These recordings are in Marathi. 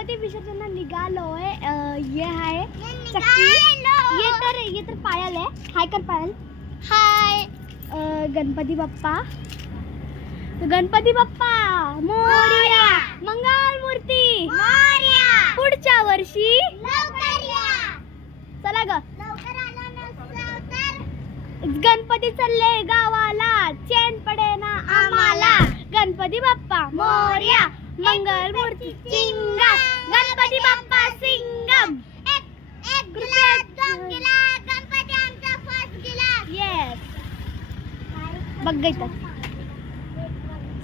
गणपती विसर्जन निघालोय. ये आहे चक्की, ये तर पायल आहे. हाय कर पायल. हाय. गणपती बाप्पा, गणपती बाप्पा मोरया, मंगल मूर्ती मोरया, पुढच्या वर्षी लवकर या. चला ग, गणपती चालले गावाला, चैन पडे ना आम्हाला. गणपती बाप्पा मोरया, मंगल मूर्ती चिंगम, गणपती बाप्पा सिंगम. एक गिलास, दोन गिलास, गणपती आमचा फर्स्ट गिलास. येस. बघ इथं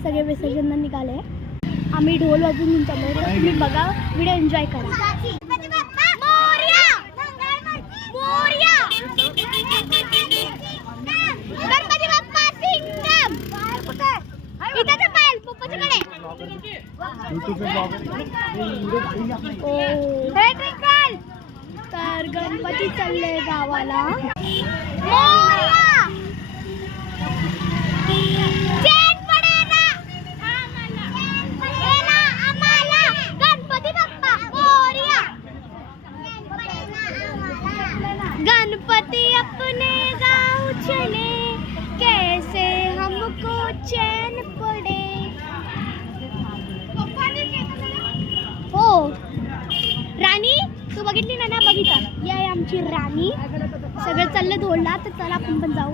सगळे विसर्जन निघाले. आम्ही ढोल वाजवून चाललोय. तुम्ही बघा, व्हिडिओ एन्जॉय करा. गणपती बाप्पा मोरया, मंगल मूर्ती मोरया, गणपती बाप्पा सिंगम. इथं तर पायल पप्पाच्याकडे. तर गणपती चालले गावाला. मोरया, चैन पडे ना आम्हाला. गणपती बाप्पा मोरया, गणपती अपने गाँव चले, कैसे हमको चैन पडे. हो राणी, तू बघितली ना? बघितलं. या आमची राणी. सगळं चाललं ढोलला, तर चला आपण पण जाऊ.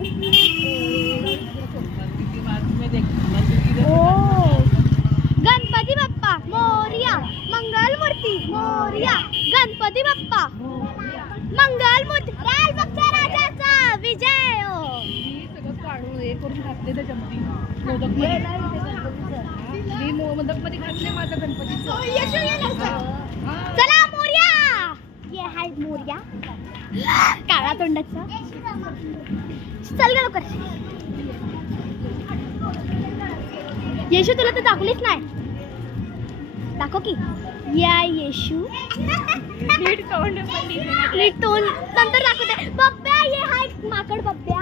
ओ गणपती बाप्पा मोरया, मंगल मूर्ती मोरया, गणपती बाप्पा मंगल मूर्ती. लालबागच्या राजाचा विजय हो. चला मोरया. ये हाय मोरया, काळा तोंडाचा. चल ग लवकर. येशू तुला तर दाखवलीच नाही. दाखव की. या येशू, नीट तोंड नंतर दाखवते. बप्प्या, ये हाय माकड बप्प्या.